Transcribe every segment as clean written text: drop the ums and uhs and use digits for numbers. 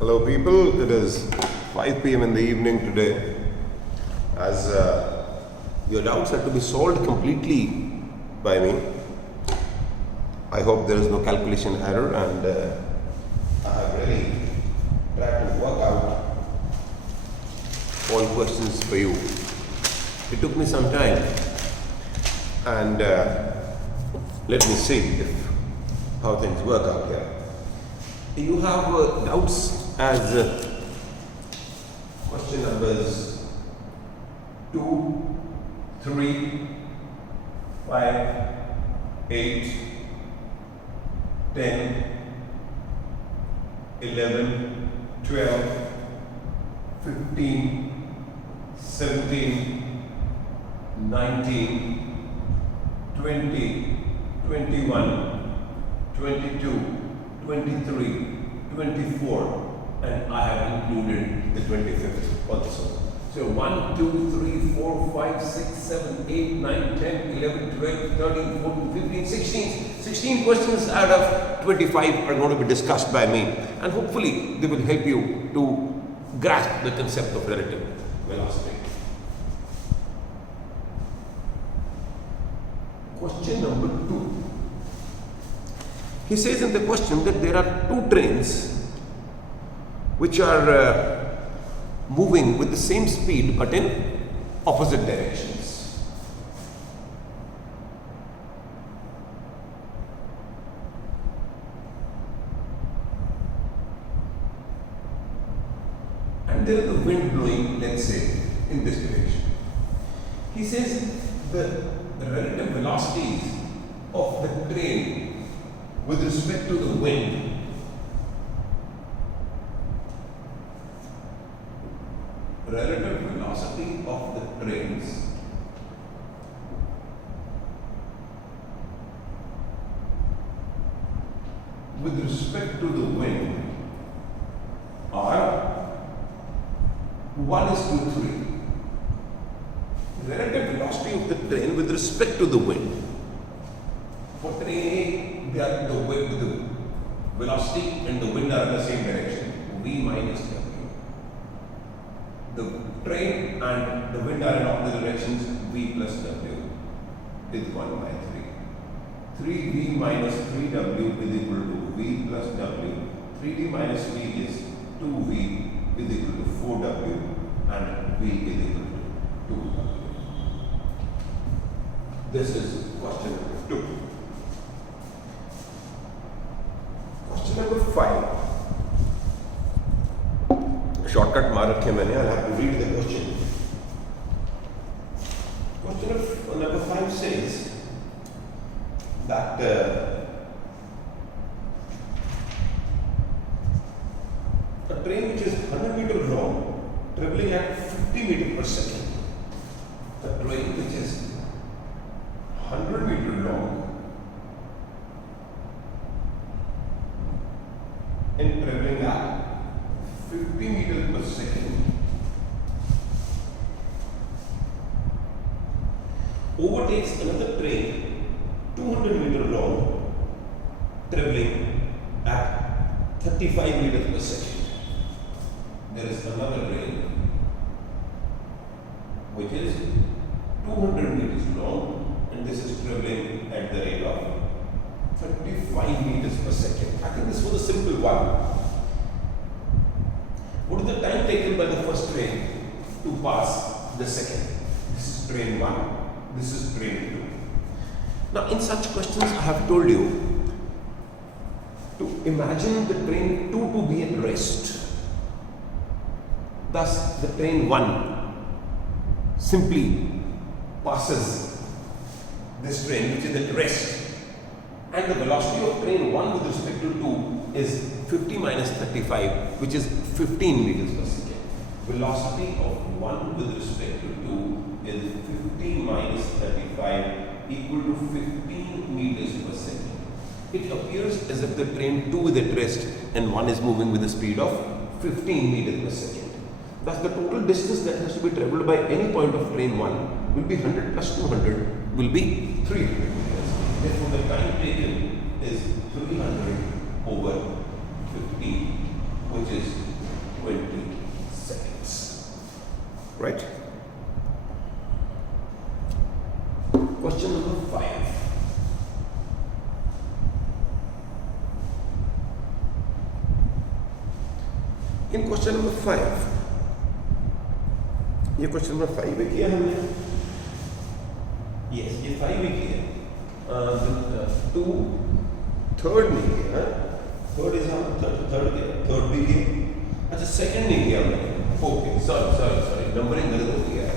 Hello people, it is 5 p.m. in the evening today. As your doubts are to be solved completely by me, I hope there is no calculation error, and I have really tried to work out all questions for you. It took me some time, and let me see how things work out here. You have doubts as question numbers 2, 3, 5, 8, 10, 11, 12, 15, 17, 19, 20, 21, 22, 23, 24, and I have included the 25th also. So 1, 2, 3, 4, 5, 6, 7, 8, 9, 10, 11, 12, 13, 14, 15, 16. 16 questions out of 25 are going to be discussed by me, and hopefully they will help you to grasp the concept of relative velocity. Question number 2. He says in the question that there are two trains which are moving with the same speed but in opposite directions. And there is the wind blowing, let's say, in this direction. He says the relative velocities of the train with respect to the wind relative velocity of the trains with respect to the wind are 1:3. Relative velocity of the train with respect to the wind. For train A, they are the velocity and the wind are in the same direction, V minus W. The train and the wind are in opposite directions, V plus W is 1/3. 3V minus 3W is equal to V plus W. 3D minus V is 2V is equal to 4W, and V is equal to 2W. This is question number 2. Question number 5. Shortcut मार रखे मैंने. I'll have to read the question. Question number 5 says that a train which is 100 meters long, traveling at 50 meters per second. A train which is 100 meters long and traveling at 50 meters per second overtakes another train 200 meters long traveling at 35 meters per second. There is another train which is 200 meters long, and this is traveling at the rate of 35 meters per second. I think this was a simple one. What is the time taken by the first train to pass the second? This is train 1, this is train 2. Now in such questions I have told you to imagine the train 2 to be at rest. Thus the train 1 simply passes this train which is at rest, and the velocity of train 1 with respect to 2 is 50 minus 35, which is 15 meters per second. Velocity of 1 with respect to 2 is 50 minus 35 equal to 15 meters per second. It appears as if the train 2 is at rest and 1 is moving with a speed of 15 meters per second. Thus the total distance that has to be travelled by any point of train 1 will be 100 plus 200 will be 300 meters. Therefore the time taken is 300 over 15, which is In question number 5, ये question number 5 में किया हमने, yes ये 5 में किया, 2 third नहीं किया, third is हम थर्ड भी किया, अच्छा सेकंड नहीं किया हमने, ओके सॉरी नंबरिंग गलत हो गया है,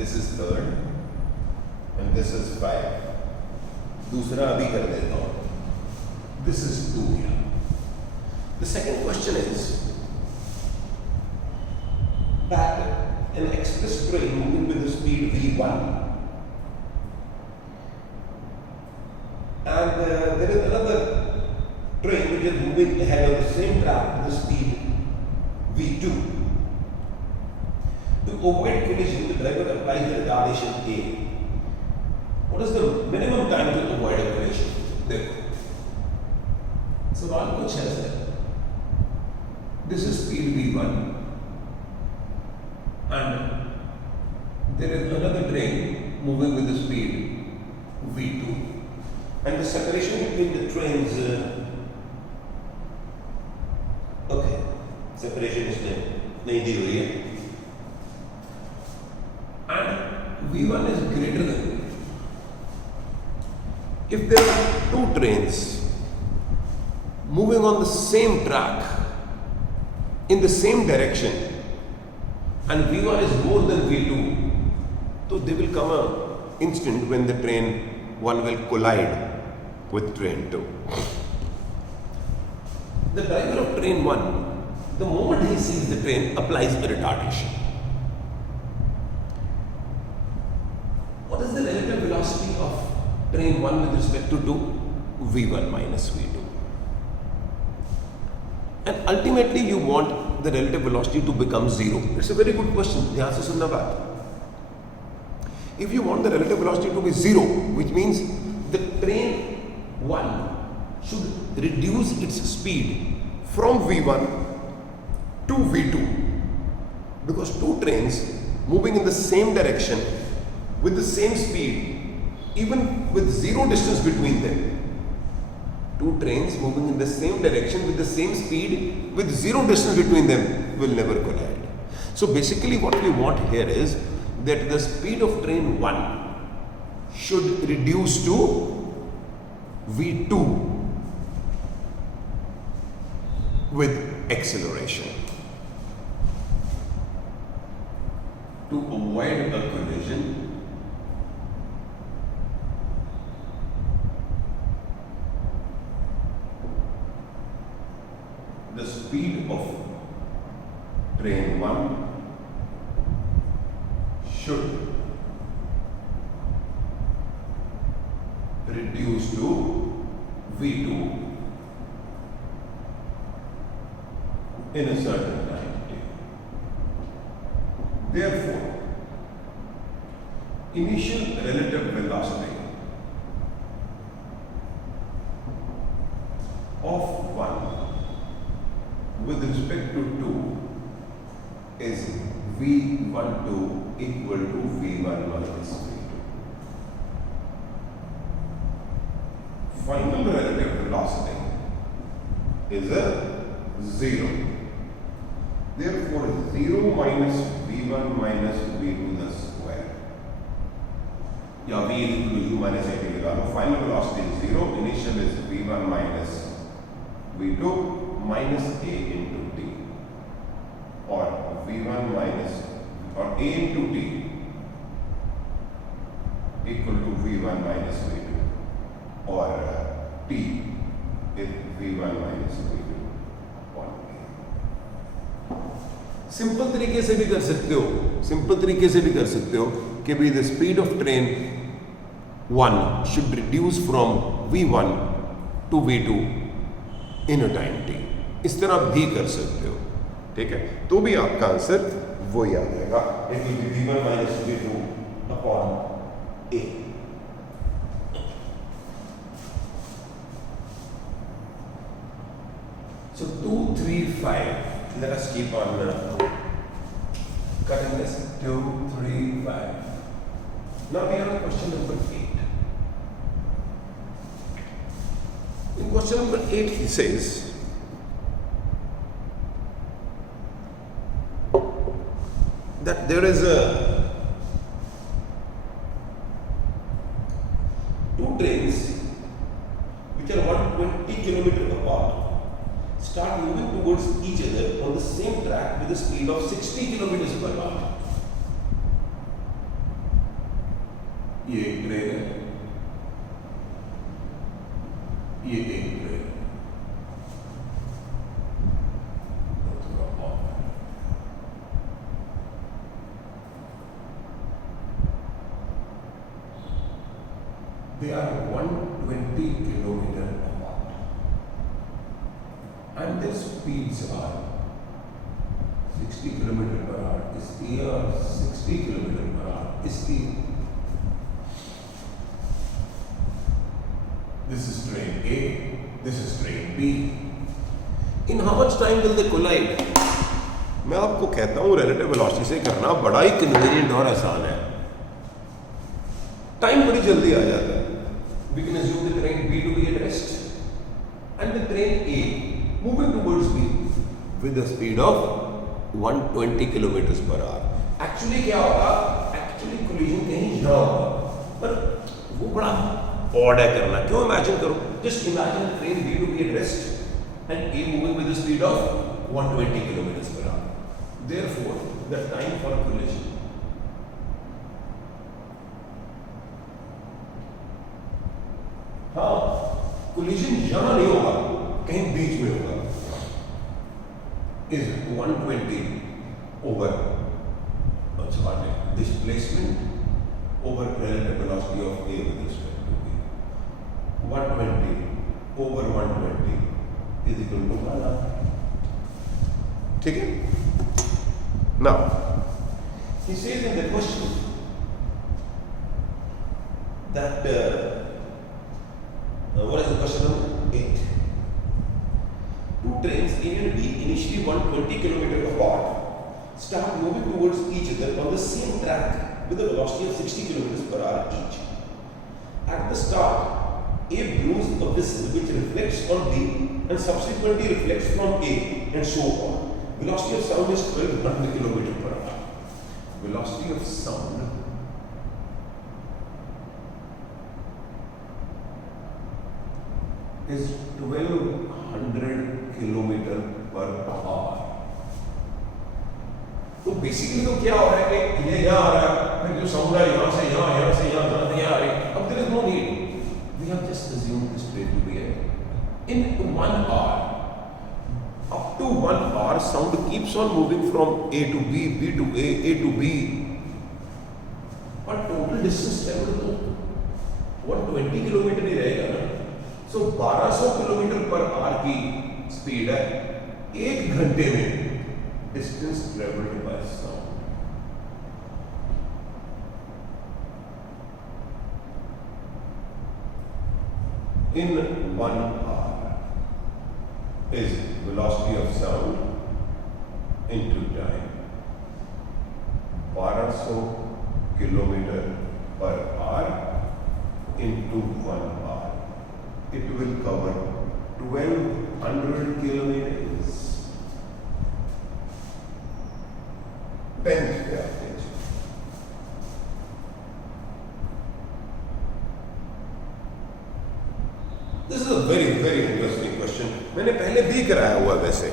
this is third and this is 5, दूसरा अभी कर देता हूँ, this is 2 here. The second question is that an express train moving with the speed v1 and there is another train which is moving ahead of the same track with the speed v2. To avoid collision, the driver applies the retardation A. What is the minimum time to avoid a collision? देखो सवाल कुछ ऐसा है, this is speed v1 and there is another train moving with the speed v2 and the separation between the trains okay separation is नहीं दी हुई है and v1 is greater than, if there are two trains moving on the same track in the same direction and v1 is more than v2, so there will come an instant when the train 1 will collide with train 2. The driver of train 1, the moment he sees the train, applies the retardation. What is the relative velocity of train 1 with respect to 2? v1 minus v2. And ultimately you want the relative velocity to become 0. It's a very good question. ध्यान से सुनना बात. If you want the relative velocity to be 0, which means the train 1 should reduce its speed from v1 to v2, because two trains moving in the same direction with the same speed, even with 0 distance between them. Two trains moving in the same direction with the same speed with 0 distance between them will never collide. So basically what we want here is that the speed of train 1 should reduce to v2 with acceleration to avoid a collision. The speed of train 1 should reduce to v2 in a certain time. Therefore, initial relative velocity of 1 with respect to 2 is v12 equal to v1 minus v2. Final relative velocity is a 0. Therefore, 0 minus v1 minus v2 the square. या v is equal to u minus at लगा लो. Final velocity is 0. Initial is v1 minus v2 minus a into t, or v1 minus or a into t equal to v1 minus v2, or t is v1 minus v2 on a. Simple तरीके से भी कर सकते हो, simple तरीके से भी कर सकते हो कि भी the speed of train 1 should reduce from v1 to v2 in a time t. इस तरह भी कर सकते हो, ठीक है, तो भी आपका आंसर वो ही आ जाएगा. It will be v1 minus v2 upon a. So 2, 3, 5. Let us keep on cutting this. 2, 3, 5. Now we have question number 8. In question number 8 he says, that there is two trains which are 120 kilometers apart start moving towards each other on the same track with a speed of 60 kilometers per hour. ये एक train है, ये एक train है। They are 120 kilometers apart, and their speeds are 60 kilometers per hour. इसकी और 60 kilometers per hour इसकी. This is train A, this is train B. In how much time will they collide? मैं आपको कहता हूँ relative velocity से करना बड़ा ही convenient और आसान है. टाइम बड़ी जल्दी आ जाता है. We can assume the train B to be at rest and the train A moving towards B with a speed of 120 kilometers per hour. Actually क्या होगा? Actually collision कहीं यहाँ होगा, पर वो बड़ा odd है करना. क्यों? Imagine करो. Just imagine the train B to be at rest and A moving with a speed of 120 kilometers per hour. Therefore, the time for collision collision यहाँ नहीं होगा, कहीं बीच में होगा. Is 120 over displacement over relative velocity of A with respect to B. 120 over 120 is equal to 1. ठीक है? Now, he says in the question that what is the question number? 8. Two trains A and B, initially 120 kilometers apart, start moving towards each other on the same track with a velocity of 60 kilometers per hour each. At the start, A blows a whistle which reflects on B and subsequently reflects from A and so on. Velocity of sound is 1200 kilometers per hour. Velocity of sound is 1200 kilometer per hour. तो basically तो क्या हो रहा है कि ये यहाँ आ रहा है, फिर जो साउंड है यहाँ से यहाँ, यहाँ से यहाँ, यहाँ आ रही. अब there is no need. We have just assumed this train to be in 1 hour. Up to 1 hour, sound keeps on moving from A to B, B to A, A to B. But total distance traveled तो 120 kilometre ही रहेगा ना. So 1200 kilometre per our की speed है 1 घंटे में distance travelled by sound. In 1 hour is velocity of sound into time. 1200 kilometer per hour into 1 hour. It will cover 1200 kilometers. 10th average. This is a very, very interesting question. मैंने पहले भी कराया हुआ वैसे.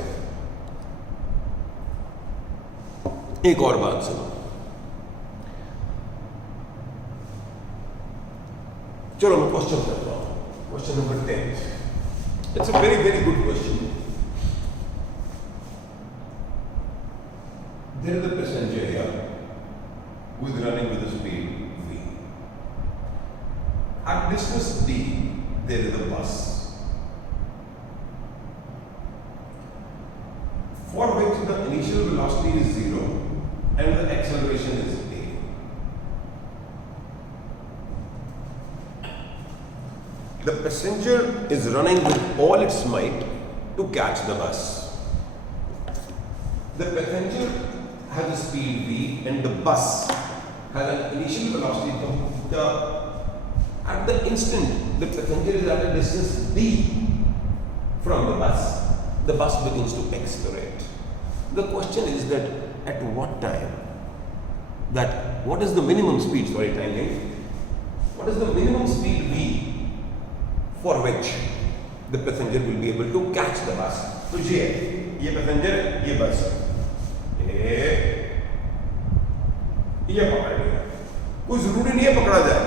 एक और बात सुनो. चलो मैं क्वेश्चन करता हूँ. Question number 10. It's a very, very good question. There is a passenger here who is running with a speed V. At distance D, there is a bus for which the initial velocity is 0 and the acceleration is A. The passenger is running with all its might to catch the bus. The passenger has a speed V and the bus has an initial velocity at the instant the passenger is at a distance D from the bus begins to accelerate. The question is that at what time that what is the minimum speed, sorry, timing, what is the minimum speed V for which the passenger will be able to catch the bus. तो ये passenger है, ये बस ये पकड़ लिया, कोई जरूरी नहीं है पकड़ा जाए,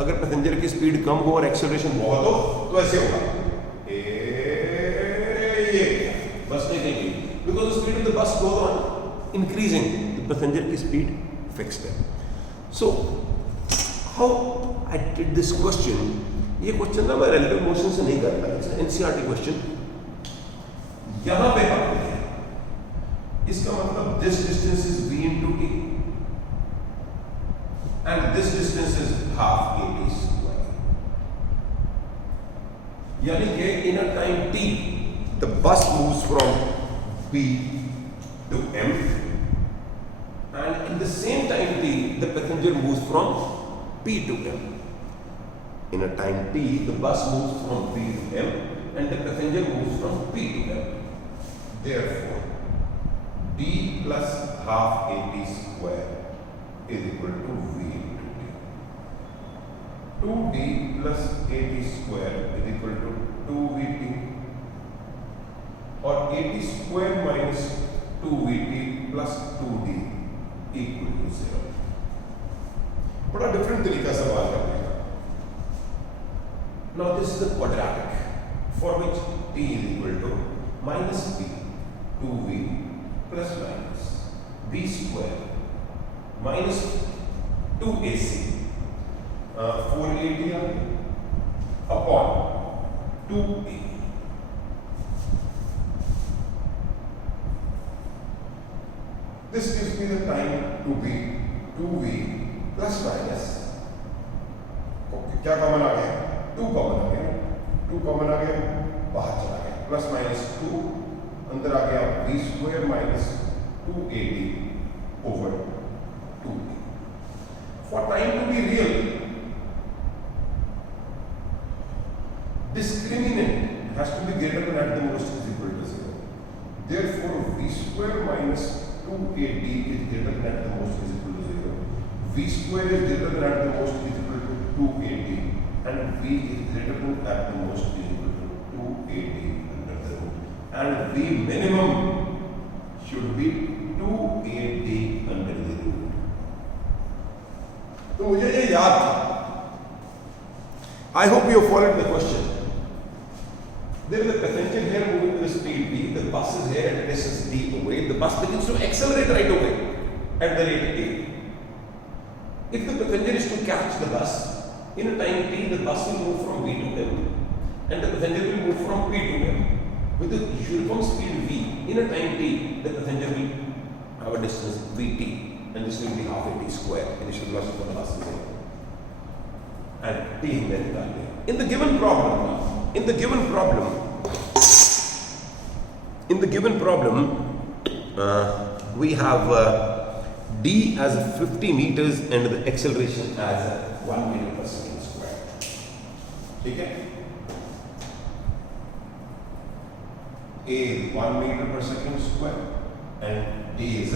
अगर पैसेंजर की स्पीड कम हो और एक्सेलरेशन बहुत हो तो ऐसे होगा, ये बस नहीं देगी, because the speed of the bus goes on increasing, the passenger की स्पीड फिक्स्ड है. So how I did this question, ये क्वेश्चन ना मैं रिलेटिव मोशन से नहीं करता, इट्स एनसीईआरटी क्वेश्चन. यहां पे पकड़ लिया, इसका मतलब this distance is v into t and this distance is half at square. यानी कि in a time t the bus moves from p to m and in the same time t the passenger moves from p to m. In a time t the bus moves from p to m and the passenger moves from p to m. Therefore d plus half at square is equal to v into t. 2d plus at square is equal to 2vt और at square minus 2vt plus 2d equal to 0. बड़ा different तरीका सवाल करने का. Now this is the quadratic for which t is equal to minus b 2v plus minus b square minus 2ac 480 upon 2a. This gives me the time to be 2v plus minus, क्या common आ गया, 2 common आ गया, 2 common आ गया, बाहर चला गया, plus minus 2 अंदर आ गया, v square minus 280 over 2b. For time to be real, discriminant has to be greater than at the most is equal to 0. Therefore, v square minus 280 is greater than at the most is equal to 0. V square is greater than at the most is equal to 280 and v is greater than at the most is equal to 280 under the root and v minimum should be 280 under the root. तो मुझे ये याद था. I hope you followed the question. There is a passenger here moving with speed v. The bus is here at distance d away. The bus begins to accelerate right away at the rate t. If the passenger is to catch the bus in a time t, the bus will move from v to m, and the passenger will move from p to m with the uniform speed v. In a time t, the passenger will have a distance vt, and this will be half at square. Initial velocity for the bus is here, and t then value. In the given problem, we have d as 50 meters and the acceleration as 1 meter per second square. ठीक है? A is 1 meter per second square and d is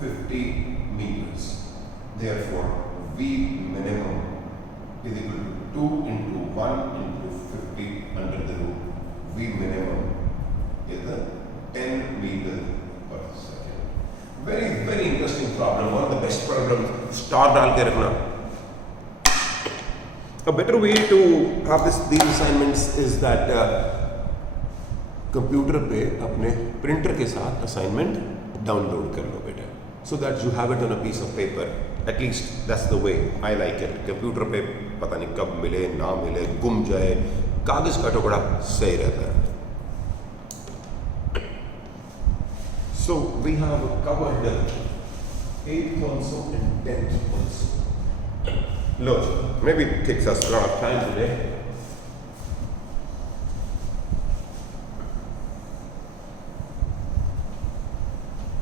50 meters. Therefore, v minimum is equal to 2 into 1 into 50 under the root. V minimum is 10 meters per second. Very, very interesting problem. One of the best problems. Star डाल के रखना. A better way to have these assignments is that computer पे अपने printer के साथ assignment download कर लो बेटा, so that you have it on a piece of paper. At least that's the way I like it. Computer पे पता नहीं कब मिले ना मिले, गुम जाए, कागज का टुकड़ा सही रहता है. So we have covered 8th also and 10th also. Look, maybe it takes us a lot of time today.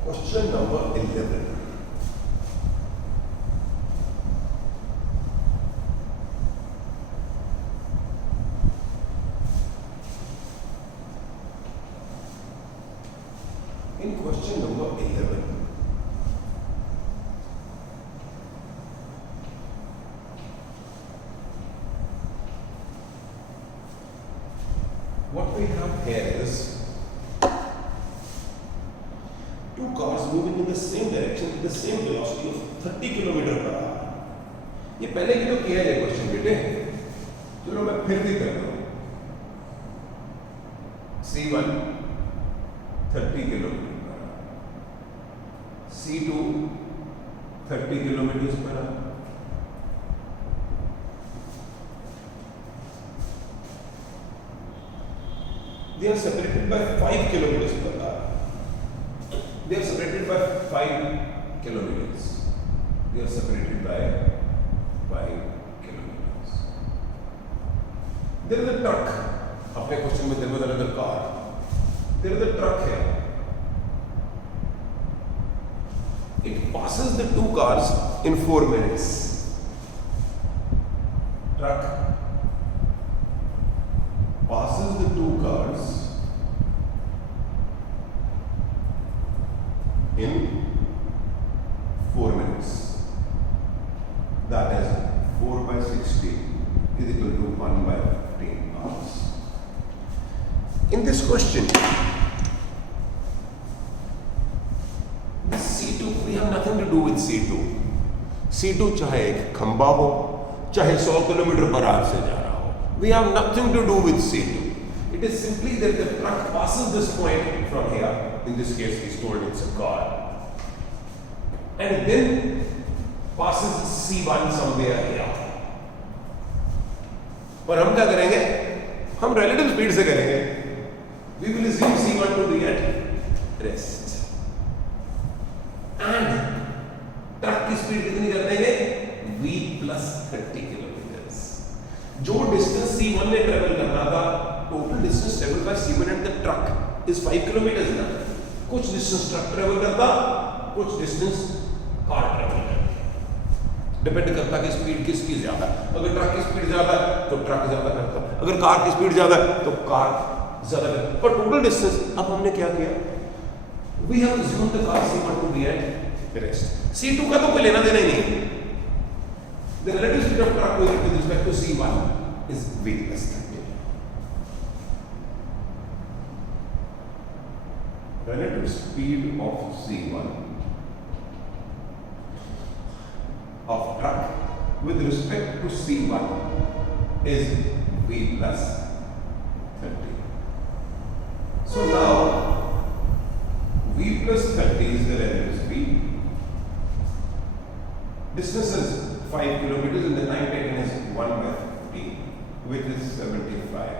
Question number 11. In question number 11, what we have here is two cars moving in the same direction with the same velocity of 30 kilometre per our. ये पहले की तो किया है question बेटे, चलो मैं फिर भी कर रहा हूँ। C1 30 kilometre per our, C2 30 kilometre per our, they are separated by 5 kilometers per hour. They are separated by 5 kilometers. They are separated by 5 kilometers. There is a truck. अपने क्वेश्चन में there was another car. There is a truck here. It passes the two cars in 4 minutes. Truck passes the two cars in 4 minutes. That is 4 by 60 is equal to 1 by 15 hours. In this question, this C2, we have nothing to do with C2. C2 चाहे एक खंबा हो, चाहे 100 kilometre per our से जा रहा हो, we have nothing to do with C2. It is simply that the truck passes this point from here. In this case, he's told it's a car, and then passes C1 somewhere here. पर हम क्या करेंगे? हम relative speed से करेंगे. We will assume C1 to be at rest. And truck की speed कितनी कर देंगे? V plus 30 kilometers. जो distance C1 ने travel करना था, total distance travel by C1 and the truck is 5 kilometers ना. कुछ distance truck travel करता, कुछ distance car travel करता. डिपेंड करता कि स्पीड किसकी ज्यादा। अगर ट्रक की स्पीड ज्यादा है तो ट्रक ज्यादा करता, अगर कार की स्पीड ज्यादा है तो कार ज्यादा करता। पर टोटल डिस्टेंस अब हमने क्या किया? We have assumed the car C1 to be at rest. C2 का तो कोई लेना देना ही नहीं है। The relative speed of truck with respect to C1 is v plus 30। Relative speed of C1 of truck with respect to C1 is v plus 30. So now v plus 30 is the relative speed. Distance is 5 kilometers and the time taken is 1 by 15, which is 75.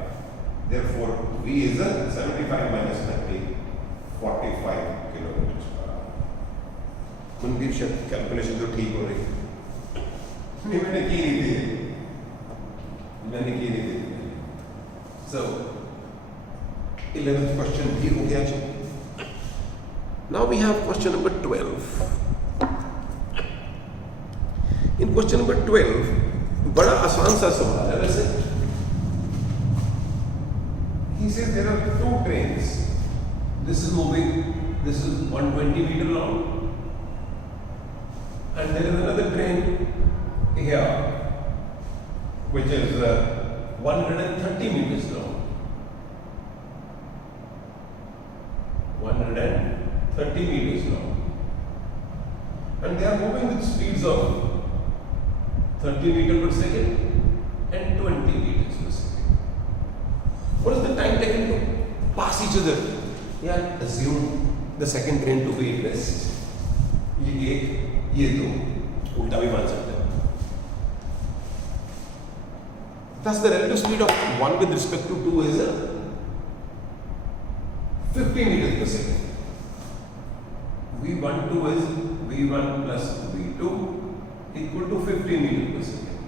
Therefore, v is a 75 minus 30, 45 kilometers per hour. उनकी calculation तो ठीक हो रही है। नहीं, मैंने की नहीं थी। So, 11th question भी हो गया जी। Now we have question number 12. In question number 12, बड़ा आसान सा सवाल है वैसे। He says there are two trains. This is moving. This is 120 meter long, and there is another train here, which is 130 meters long. 130 meters long. And they are moving with speeds of 30 meters per second and 20 meters per second. What is the time taken to pass each other? Yeah, assume the second train to be at rest. ये एक, ये दो, उल्टा भी मान सकते हैं। Thus, the relative speed of 1 with respect to 2 is 50 meters per second. V12 is V1 plus V2 equal to 50 meters per second.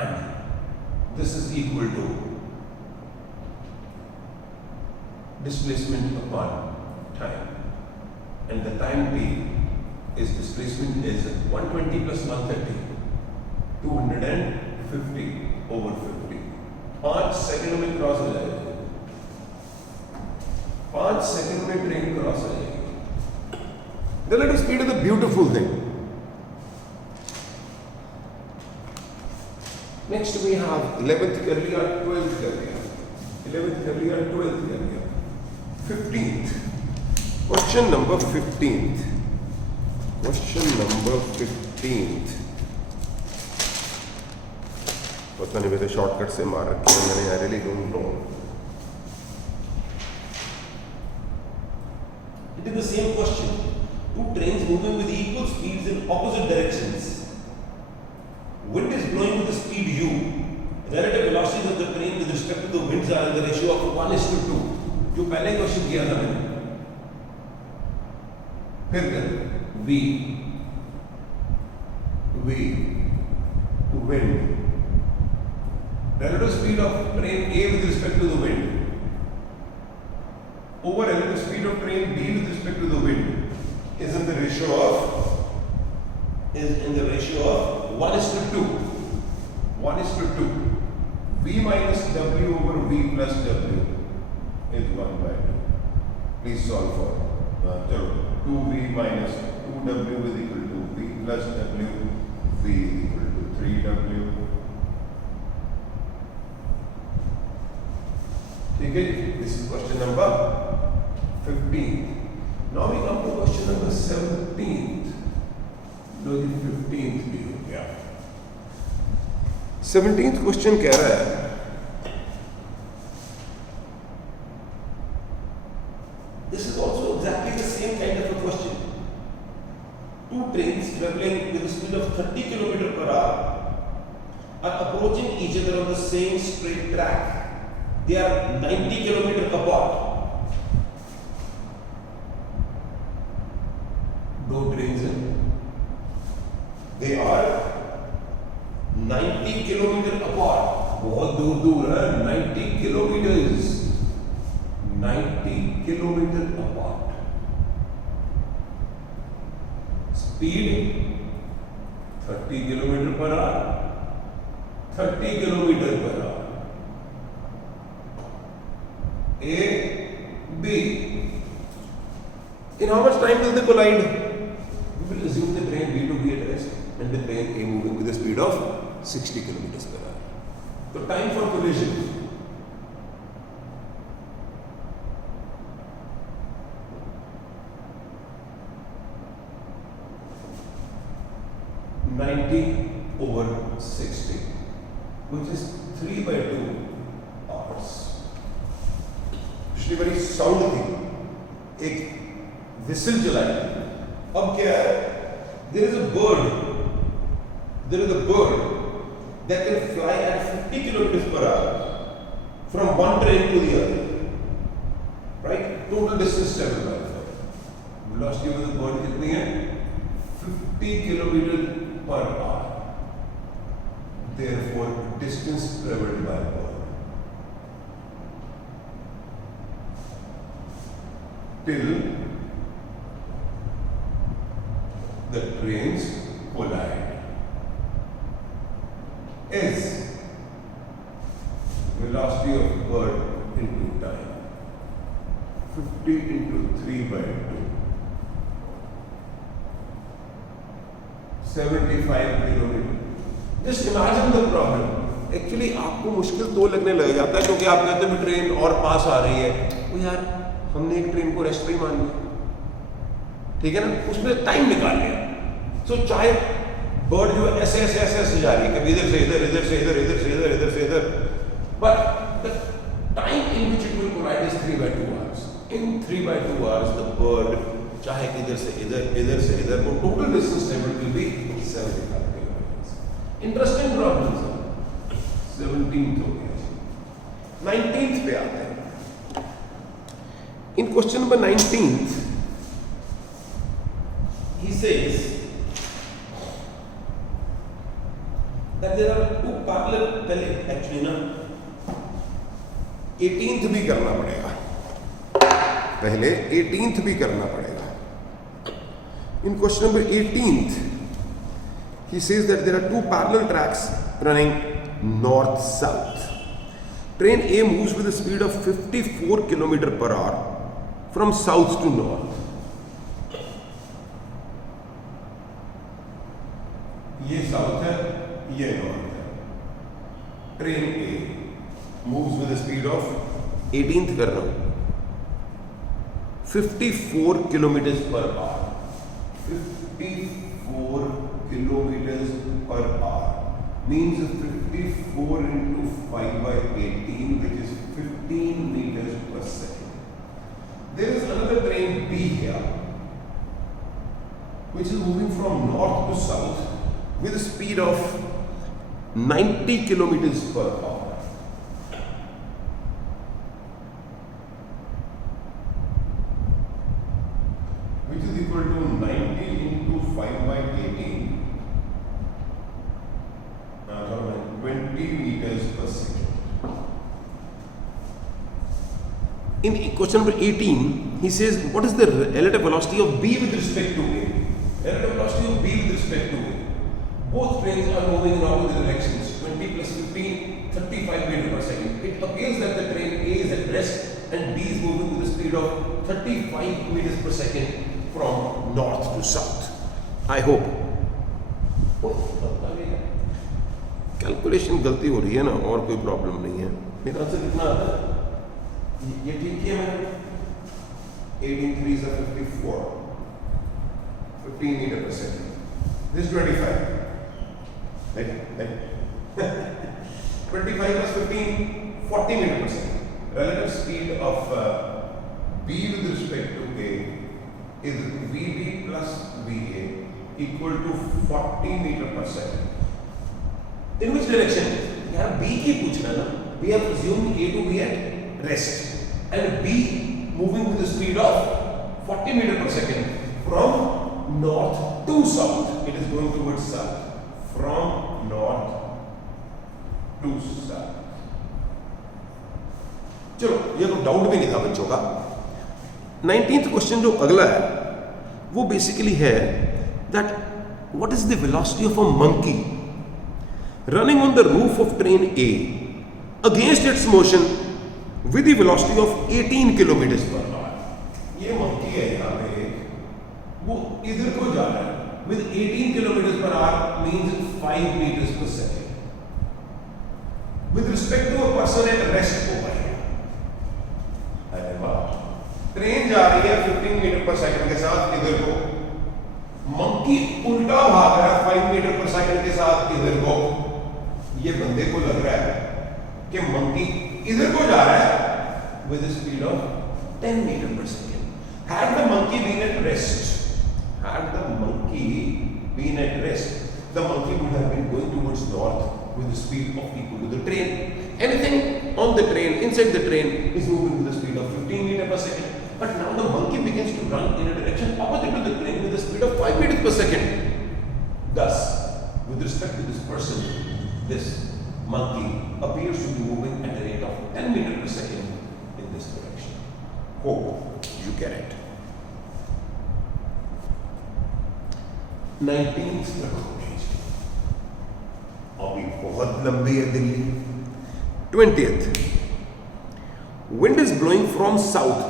And this is equal to displacement upon time. And the time t is displacement is 120 plus 130, 250 over 50. 5 second में cross हो जाएगा। 5 second में train cross हो जाएगी। The relative speed is a beautiful thing. Next we have 11th कर लिया, 12th कर लिया। कर लिया, 12th कर लिया, 15th क्वेश्चन नंबर 15th पता नहीं वैसे शॉर्टकट से मार रखे हैं मैंने, I really don't know. It is the same question. Two trains moving with equal speeds in opposite directions. Wind is blowing with the speed u. Relative velocities of the train with respect to the winds are in the ratio of 1:2. जो पहले question किया था मैंने. फिर v wind, relative speed of train A with respect to the wind over relative speed of train B with respect to the wind is in the ratio of 1:2. 1:2. V minus W over V plus W is 1/2. Please solve for 2V minus 2W is equal to V plus W. V is equal to 3W. Okay, this is question number 15. Now we come to question number 17th. No, the 15th भी हो गया. 17th question कह रहा है This is also exactly the same kind of a question. Two trains traveling with a speed of 30 km per hour are approaching each other on the same straight track. They are 90 km apart. दो trains हैं, They are 90 km apart. बहुत दूर दूर है, 90 kilometres, 90 kilometre apart. Speed 30 kilometre per our, 30 kilometre per our. A, B. In how much time will they collide? We will assume the train B to be at rest and the train A moving with a speed of 60 kilometers per hour. So time for collision. over 60, which is 3/2 hours. पिछली बारी sound थी, एक whistle चलाई. अब क्या है? There is a bird that can fly at 50 kilometers per hour from one train to the other. Right? Total distance traveled by the bird. Velocity of the bird कितनी है? 50 kilometers per hour. Therefore, distance traveled by bird till the trains collide is velocity of bird into time. 50 into 3/2. 75 kilometre. Just imagine the problem. Actually आपको मुश्किल तो लगने लग जाता है क्योंकि आप कहते हैं ट्रेन और पास आ रही है. वो यार हमने एक ट्रेन को रेस्ट पे मान लिया, ठीक है ना, उसमें टाइम निकाल लिया. सो चाहे बर्ड जो ऐसे ऐसे ऐसे ऐसे जा रही है, कभी इधर से इधर, इधर से इधर, इधर से इधर, इधर से इधर, but the time in which it will collide is 3/2 hours. In 3/2 hours the bird चाहे इधर से इधर, इधर से इधर, वो total distance travelled will be 75 kilometre. Interesting problem. 17th हो गया. 19th पे आते हैं. In question number 19th, he says that there are two parallel, actually ना 18th भी करना पड़ेगा, पहले 18th भी करना पड़ेगा. In question number 18th, he says that there are two parallel tracks running north-south. Train A moves with a speed of 54 km per hour from south to north. ये south है, ये नॉर्थ है. Train A moves with a speed of 18th कर रहा हूं, 54 kilometre per our, 54 किलोmeters per hour means 54 into 5 by 18, which is 15 meters per second. There is another train B here, which is moving from north to south with a speed of 90 kilometers per hour. Which is equal to 90 into 5 by 18, 20 meters per second. In question number 18, he says, what is the relative velocity of B with respect to A? Relative velocity of B with respect to A. Both trains are moving in opposite directions, 20 plus 15, 35 meters per second. It appears that the train A is at rest and B is moving with a speed of 35 meters per second from north to south. I hope. Calculation गलती हो रही है ना, और कोई problem नहीं है. मेरा आंसर कितना आता है? ये ठीक किया मैंने. 18 3s are 54, 15 meters per second. This is 25. Right? 25 plus 15, 40 meters per second. Relative speed of B with respect to A is VB plus VA equal to 40 meters per second. In which direction? यार B की पूछना ना. We have assumed A to be at rest and B moving with the speed of 40 meters per second from north to south. It is going towards south. From north to south. चलो, ये तो doubt भी नहीं था बच्चों का. 19th question जो अगला है वो बेसिकली है that what is the velocity of a monkey running on the roof of train A against its motion with the velocity of 18 kilometers per hour. ये monkey है यहाँ पे, वो इधर को जा रहा है with 18 kilometers per hour means 5 meters per second. With respect to a person at rest हो पाएगा. अरे वाह, ट्रेन जा रही है 15 मीटर पर सेकंड के साथ इधर को, मंकी उल्टा भाग रहा है 5 मीटर पर सेकंड के साथ इधर को. ये बंदे को लग रहा है कि मंकी इधर को जा रहा है with a speed of 10 meters per second. Had the monkey been at rest, the monkey would have been going towards north with the speed of equal to the train. Anything on the train, inside the train, is moving with the speed of 15 meters per second. But now the monkey begins to run in a direction opposite to the train with a speed of 5 meters per second. Thus, with respect to this person, this monkey appears to be moving at a rate of 10 meters per second in this direction. Hope you get it. 19th अभी बहुत लंबी है Delhi. 20th, wind is blowing from south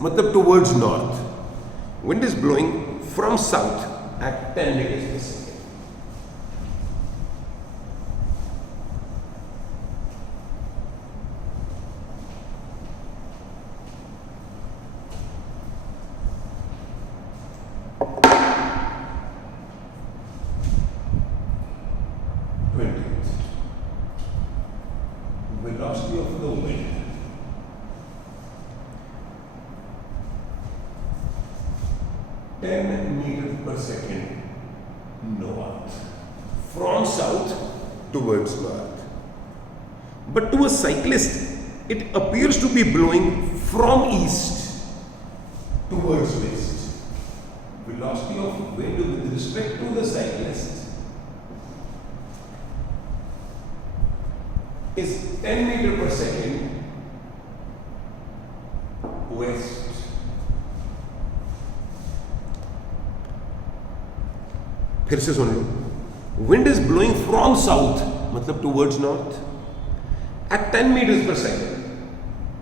मतलब towards north. Wind is blowing from south at 10 meters per second. Velocity of the wind. meters per second north from south towards north. But to a cyclist, it appears to be blowing from east towards west. Velocity of wind with respect to the cyclist is 10 meters per second west. फिर से सुन लो. Wind is blowing from south मतलब towards north at 10 meters per second.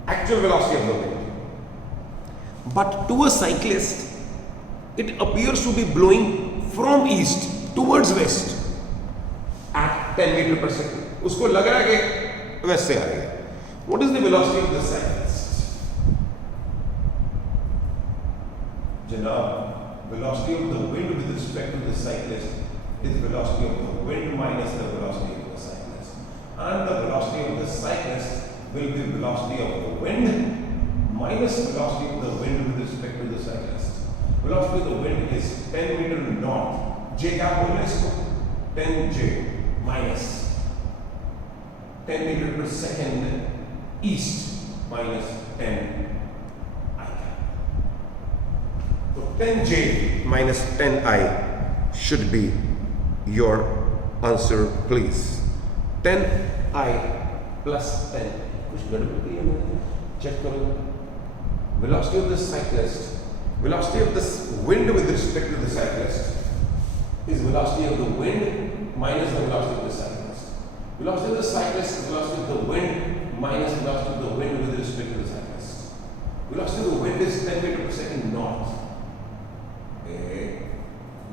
Actual velocity of the wind. But to a cyclist, it appears to be blowing from east towards west at 10 meters per second. उसको लग रहा है कि waste से आ रही है. What is the velocity of the cyclist? Janab, velocity of the wind with respect to the cyclist is velocity of the wind minus the velocity of the cyclist. And the velocity of the cyclist will be velocity of the wind minus velocity of the wind with respect to the cyclist. Velocity of the wind is 10 meter north. J क्या बोलना इसको? 10 J minus 10 meter per second east minus 10 I. So 10 J minus 10 I should be your answer, please. 10 I plus 10. कुछ गड़बड़ है मैंने check करो. Velocity of the cyclist. Velocity of the wind with respect to the cyclist is velocity of the wind minus the velocity of the cyclist. Velocity of the cyclist is velocity of the wind minus velocity of the wind with respect to the cyclist. Velocity of the wind is 10 meter per second north.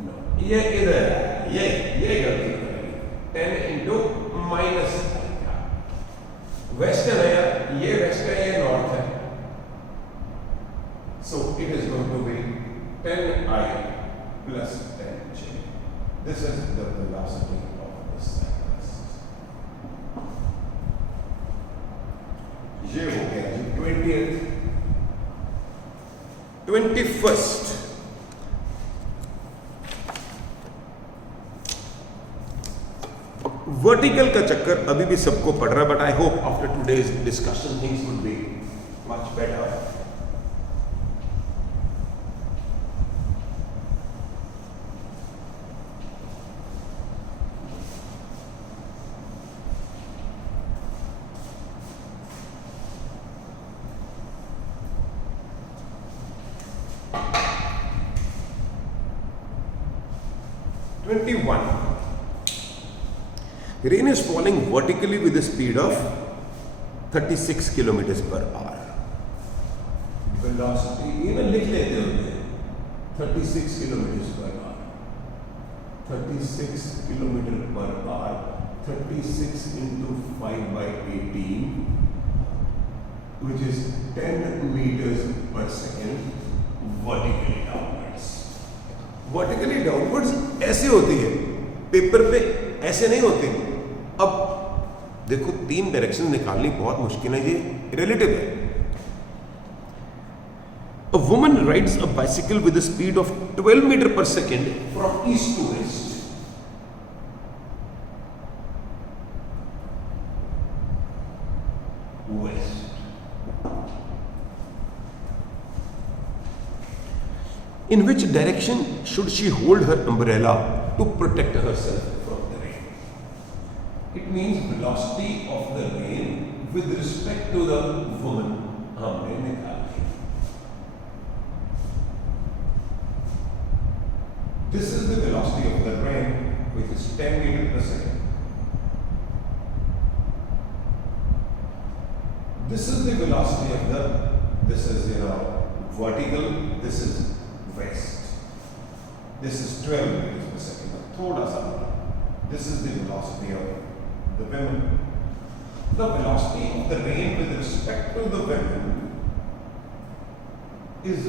No. ये इधर ये गलती करेगी. 10 into minus western है यार. ये west है ये north है. So it is going to be 10I plus 10J. This is the velocity of the cyclist. ये हो गया जी 20th. 21st. वर्टिकल का चक्कर अभी भी सबको पड़ रहा है, but I hope after today's discussion things would be much better. Rain is falling vertically with a speed of 36 kilometers per hour. Velocity, ये लिख लेते होते हैं 36 kilometers per hour. 36 kilometer per hour. 36 into 5 by 18, which is 10 meters per second vertically downwards. Vertically downwards ऐसे होती है, paper पे ऐसे नहीं होती. अब देखो 3 डायरेक्शन निकालनी बहुत मुश्किल है, ये रिलेटिव है. A woman rides a bicycle with a speed of 12 meter per second from east to west. In which direction should she hold her umbrella to protect herself from the rain? It means velocity of the rain with respect to the woman. हमने निकाली. This is the velocity of the rain, which is 10 meters per second. This is the velocity of the, this is vertical, this is west. This is 12 meters per second. थोड़ा सा. This is the velocity of the women. The velocity of the rain with respect to the women is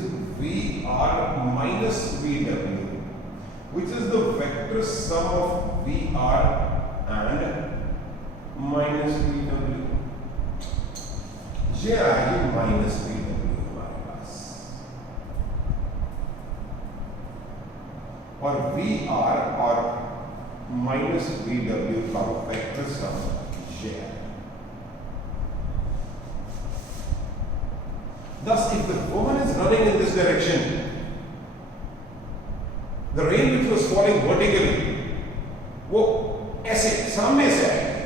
VR minus VW, which is the vector sum of VR and minus VW. ये आएगी minus VW हमारे पास, और VR और minus VW का vector sum ये है. Thus, if the woman is running in this direction, the rain which was falling vertically, वो ऐसे सामने से आएगी.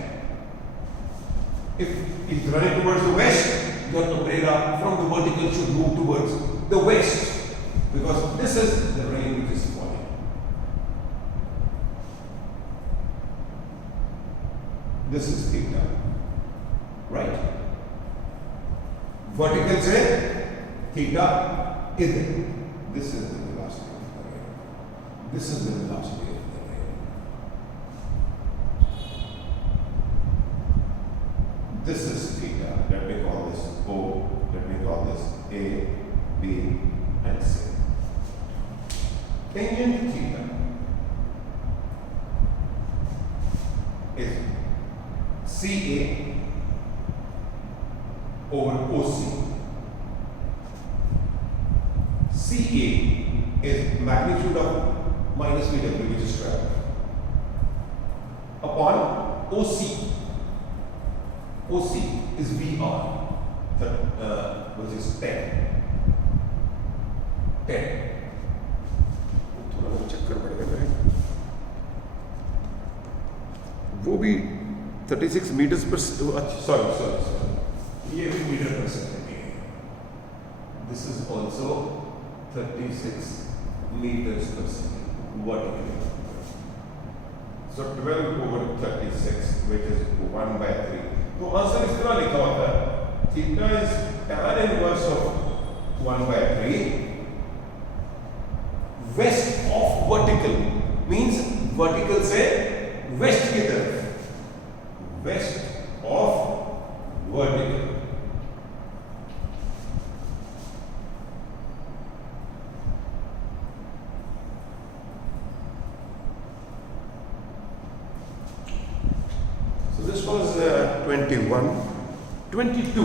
If it's running towards the west, your umbrella from the vertical should move towards the west, because this is the rain which is falling. This is theta, right? Vertical से theta इधर. This is the velocity of the rain. This is the velocity of the rain. This is theta. Let me call this O, let me call this A, B, and C. Tangent theta is CA over OC. CA is magnitude of minus VW, which is 12, upon OC. OC is VR, which is 10. 10. थोड़ा सा चक्कर पड़ गया है। वो भी 36 metres पर sorry ये भी मीटर पर सेकंड है। This is also 36 meters per second vertically. So 12 over 36, which is 1 by 3. तो आंसर इस तरह लिखा होता है, theta is tan inverse of 1 by 3 west of vertical, means vertical से west की तरफ, west of vertical. So this was 21. 22.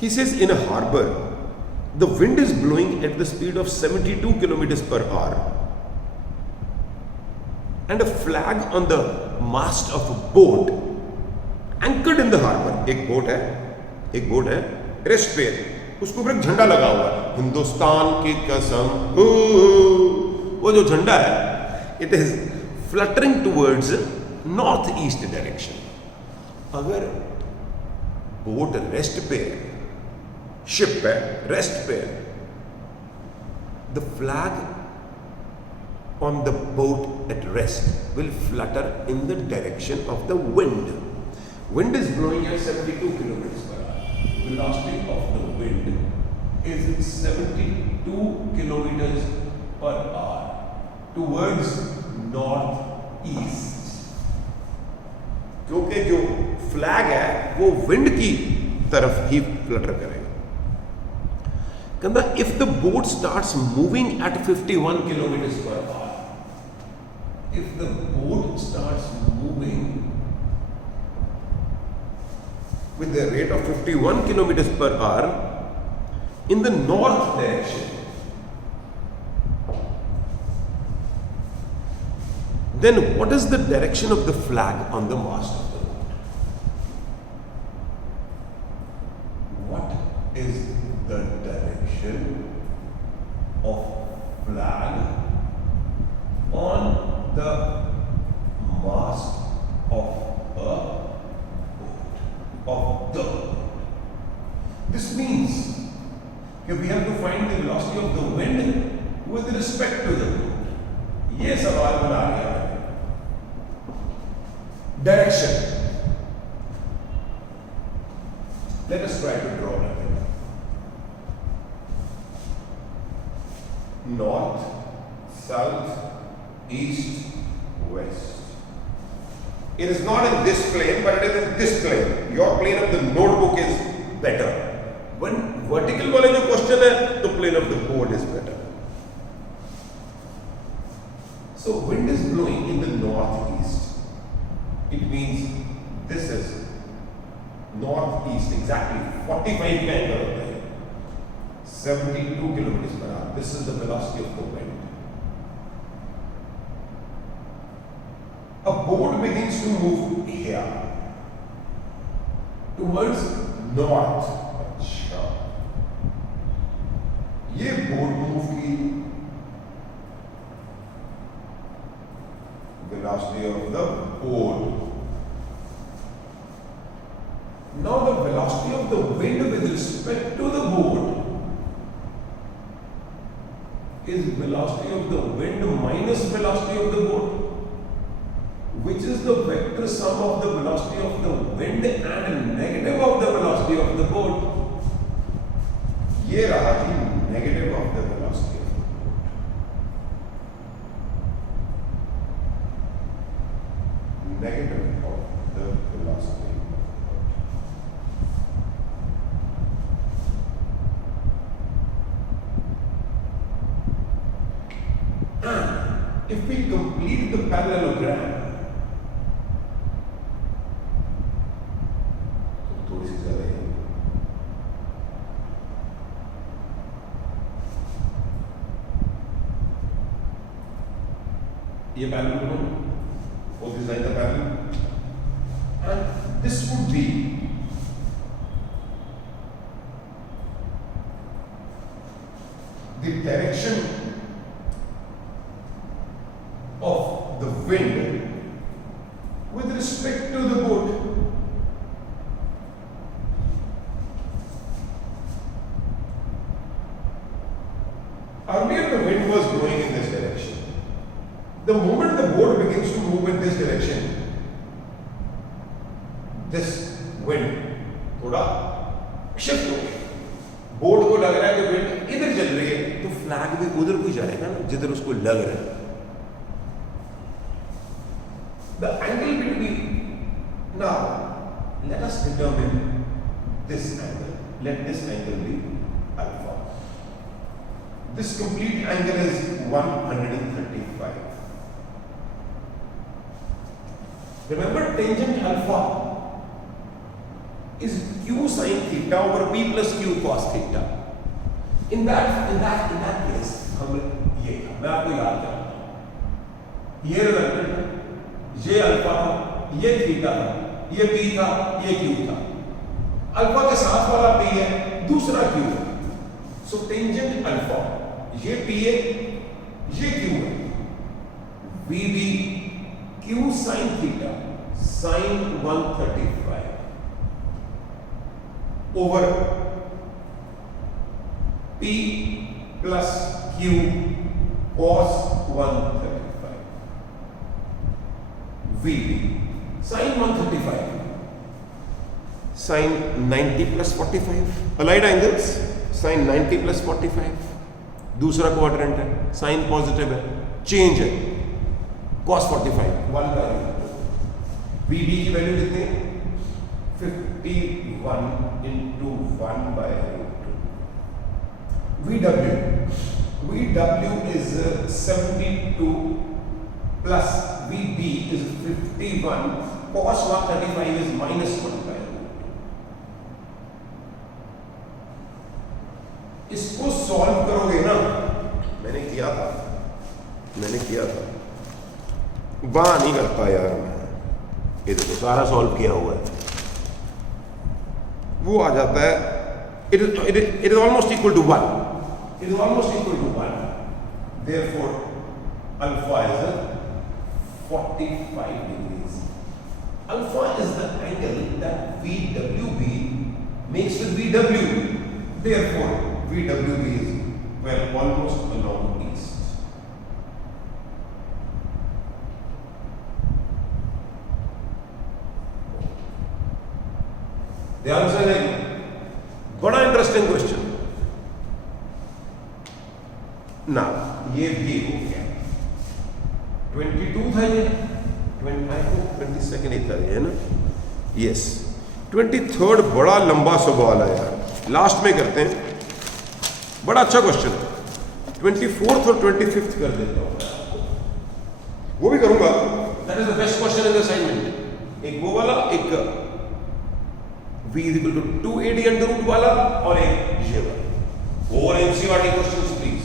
He says in a harbor, the wind is blowing at the speed of 72 kilometers per hour, and a flag on the mast of a boat anchored in the harbor. एक boat है rest पे, उसके ऊपर एक झंडा लगा हुआ है, हिंदुस्तान की कसम। वो जो झंडा है, it is fluttering towards north east direction. अगर बोट रेस्ट पे, शिप पे, रेस्ट पे, the flag on the boat at rest will flutter in the direction of the wind. Wind is blowing at 72 kilometers per hour. Velocity of the wind is 72 kilometers per hour towards northeast. क्योंकि जो flag है वो wind की तरफ ही Flutter करेगा। कहता if the boat starts moving at 51 kilometers per hour, if the boat starts moving with the rate of 51 kilometers per hour in the north direction, then what is the direction of the flag on the mast of the boat? What is the direction of flag on the mast of a boat? This means that we have to find the velocity of the wind with respect to the boat. ये सवाल बना लिया मैंने। Direction. Let us try to draw it. North, south, east, west. It is not in this plane, but it is in this plane. Your plane of the notebook is better. When vertical वाले जो question है, the plane of the board is better. So wind is blowing in the northeast. It means this is northeast, exactly 45 का angle होता है, 72 kilometers per hour. This is the velocity of the wind. A boat begins to move here towards north. अच्छा, ये boat move की velocity of the boat. Now the velocity of the wind with respect to the boat is velocity of the wind minus velocity of the boat, which is the vector sum of the velocity of the wind and negative of the velocity of the boat. ये रहा जी negative of the velocity of the boat. negative of the velocity. And if we complete the parallelogram, थोड़ी सी ज्यादा है, ये parallelogram, both these lines are parallel, and this would be the direction of the wind with respect to the boat. Earlier the wind was blowing in this direction. The moment the boat begins to move in this direction, this wind थोड़ा shift हो गया. Boat को लग रहा है कि wind इधर चल रही है, तो फ्लैग भी उधर को जाएगा ना जिधर उसको लग रहा है. The angle between, now let us determine this angle. Let this angle be alpha. This complete angle is 135. Remember, tangent alpha is q sin theta over p plus q cos theta. In that case, हम ये मैं आपको याद कराता हूँ. ये resultant है, ये अल्फा था, ये थीटा था, ये पी था, ये क्यू था. अल्फा के साथ वाला पी है, दूसरा क्यू है. सो टेंजेंट अल्फा, ये पी है, ये क्यू है. V B Q sine theta sine 135 over P plus Q cos 135. V sine 135 sine 90 plus 45 allied angles. Sine 90 plus 45 दूसरा क्वाड्रेंट है, साइन पॉजिटिव है, चेंज है, कॉस 45 1 बाय वी बी की value कितनी है? 51 into 1 by root 2. V W is 72 plus V B is 51, cos 135 is minus 1 by root 2. इसको solve करोगे ना, मैंने किया था, वहां नहीं करता यार मैं. ये देखो सारा सॉल्व किया हुआ है, वो आ जाता है. It is almost equal to 1. It is almost equal to 1. Therefore, alpha is 45 degrees. Alpha is the angle that VWB makes with VW. Therefore, VWB is, well, almost along east. The answer is बड़ा interesting question. ना ये भी हो गया. 22 था ये, 22nd था ये, है ना? यस. 23rd बड़ा लंबा सवाल है यार, लास्ट में करते हैं. बड़ा अच्छा क्वेश्चन है. 24th और 25th कर देता हूँ, वो भी करूंगा. That is the best question in the assignment. एक वो वाला, एक v is equal to 2ad under root वाला, और एक ये वाला. और NCERT questions please.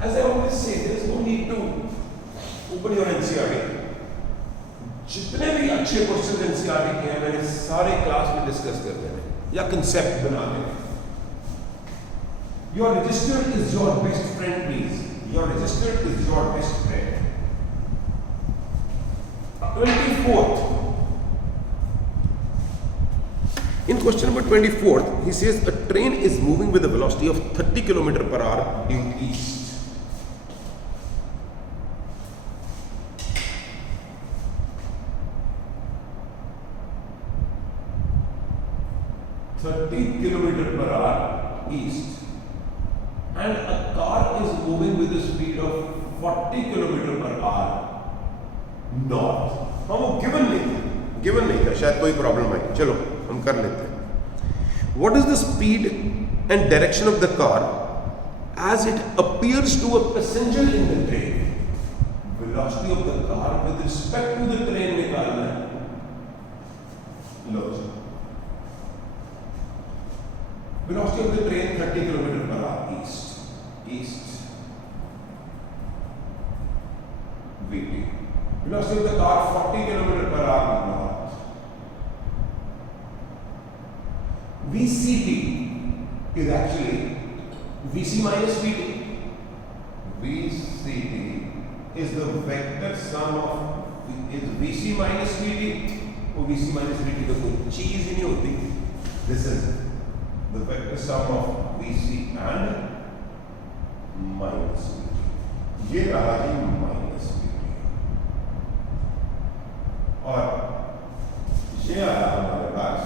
As I always say, there is no need to open your NCERT. जितने भी अच्छे क्वेश्चन NCERT के हैं मैंने सारे क्लास में डिस्कस कर देने या कंसेप्ट बना देने. Your register is your best friend, please. Your register is your best friend. 24th. In question number 24th, he says a train is moving with a velocity of 30 km per hour due east. km per hour east, and a car is moving with a speed of 40 kilometre per our north. हाँ वो given नहीं था, शायद कोई problem आई, चलो हम कर लेते हैं। What is the speed and direction of the car as it appears to a passenger in the train? Velocity of the car with respect to the train निकालना है। लो velocity of the train 30 kilometre per our east VT, velocity of the car 40 kilometre per our north। VCT is actually VC minus VT. VCT is the vector sum of is VC minus VT। वो VC minus VT तो कोई चीज ही नहीं होती। This is the vector sum of VC and minus VT। ये रहा जी minus VT और ये आया हमारे पास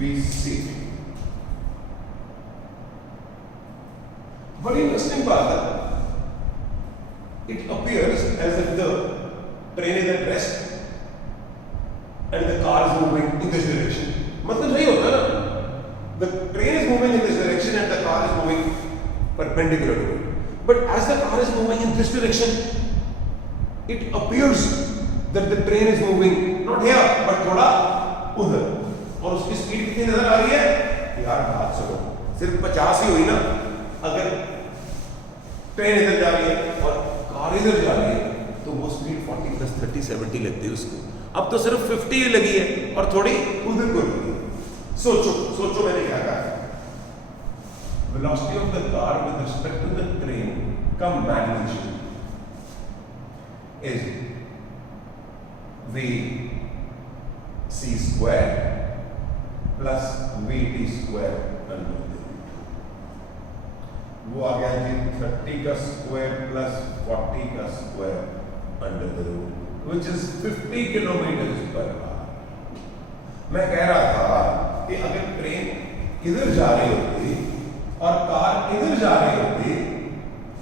VC। बड़ी इंटरेस्टिंग बात है, it appears as if the train is at rest and the car is moving in this direction। मतलब नहीं होता ना, the train is moving in this direction and the car is moving perpendicular to it, but as the car is moving in this direction it appears that the train is moving not here but थोड़ा उधर, और उसकी speed कितनी नजर आ रही है यार? बात सुनो, सिर्फ 50 ही हुई ना, अगर ट्रेन इधर जा रही है और कार इधर जा रही है तो वो स्पीड 40 + 30 70 लगती है उसको। अब तो सिर्फ 50 ही लगी है और थोड़ी उधर को लगी है। सोचो मैंने क्या कहा। Velocity of the car with respect to the train का magnitude is VC² plus VT square under the root. वो आ गया जी 30 का स्क्वायर प्लस 40 का square under the root which is 50 kilometre per hour. मैं कह रहा था कि अगर ट्रेन इधर जा रही होती और कार इधर जा रही होती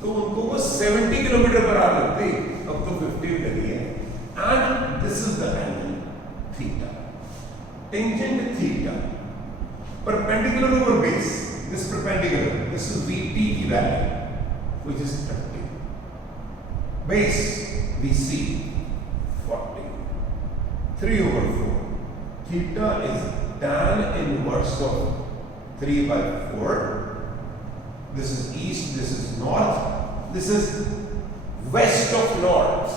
तो उनको वो 70 किलोमीटर पर आवर लगती, अब तो 50 लगी है। And this is the angle theta, tangent theta perpendicular over base, this perpendicular, this is VT की value which is 30, base VC 40, 3/4, theta is tan inverse of 3/4, this is east, this is north, this is west of north,